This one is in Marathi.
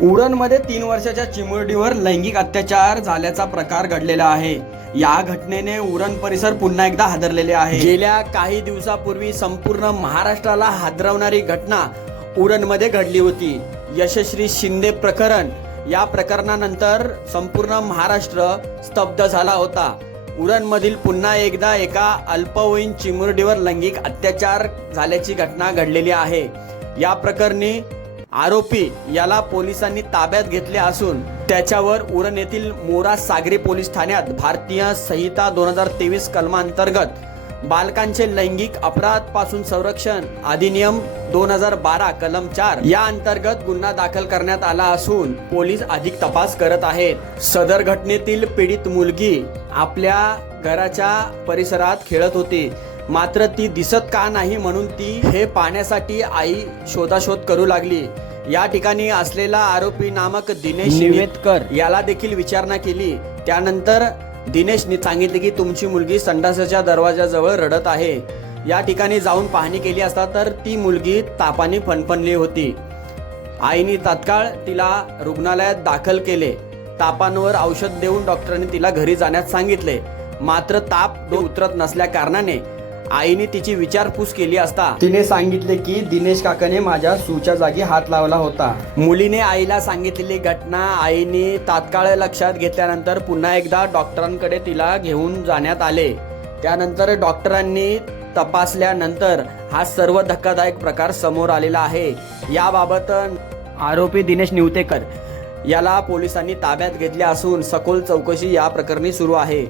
उरणमध्ये तीन वर्षाच्या चिमुरडीवर लैंगिक अत्याचार झाल्याचा प्रकार घडलेला आहे. या घटनेने उरण परिसर पुन्हा एकदा हादरलेले आहे. गेल्या काही दिवसापूर्वी संपूर्ण महाराष्ट्राला हादरवणारी घटना उरणमध्ये घडली होती. यशश्री शिंदे प्रकरण या प्रकरणानंतर संपूर्ण महाराष्ट्र स्तब्ध झाला होता. उरणमधील पुन्हा एकदा एका अल्पवयीन चिमुरडीवर लैंगिक अत्याचार झाल्याची घटना घडलेली आहे. या प्रकरणी आरोपी याला पोलिसांनी ताब्यात घेतले असून त्याच्यावर उरण येथील मोरा सागरी पोलीस ठाण्यात भारतीय संहिता दोन हजार तेवीस कलमांतर्गत बालकांचे लैंगिक अपराधपासून संरक्षण अधिनियम दोन हजार बारा कलम चार या अंतर्गत गुन्हा दाखल करण्यात आला असून पोलीस अधिक तपास करत आहेत. सदर घटनेतील पीडित मुलगी आपल्या घराच्या परिसरात खेळत होती. मात्र ती दिसत का नाही म्हणून ती हे पाहण्यासाठी आई शोधाशोध करू लागली. या ठिकाणी असलेला आरोपी नामक दिनेश निवेदकर. याला देखील विचारणा केली. त्यानंतर दिनेशने सांगितले की तुमची मुलगी संडासाच्या दरवाजाजवळ रडत आहे. या ठिकाणी जाऊन पाहणी केली असता तर ती मुलगी तापाने फणफणली होती. आईने तात्काळ तिला रुग्णालयात दाखल केले. तापांवर औषध देऊन डॉक्टरांनी तिला घरी जाण्यास सांगितले. मात्र ताप उतरत नसल्या कारणाने आईने तिची विचारपूस केली असता तिने सांगितले की दिनेश काकाने माझ्या सूच्या जागी हात लावला होता. मुलीने आईला सांगितलेली घटना आईने तात्काळ लक्षात घेतल्यानंतर पुन्हा एकदा डॉक्टरांकडे तिला घेऊन जाण्यात आले. त्यानंतर डॉक्टरांनी तपासल्यानंतर हा सर्व धक्कादायक प्रकार समोर आलेला आहे. याबाबत आरोपी दिनेश निवतेकर याला पोलिसांनी ताब्यात घेतले असून सखोल चौकशी या प्रकरणी सुरू आहे.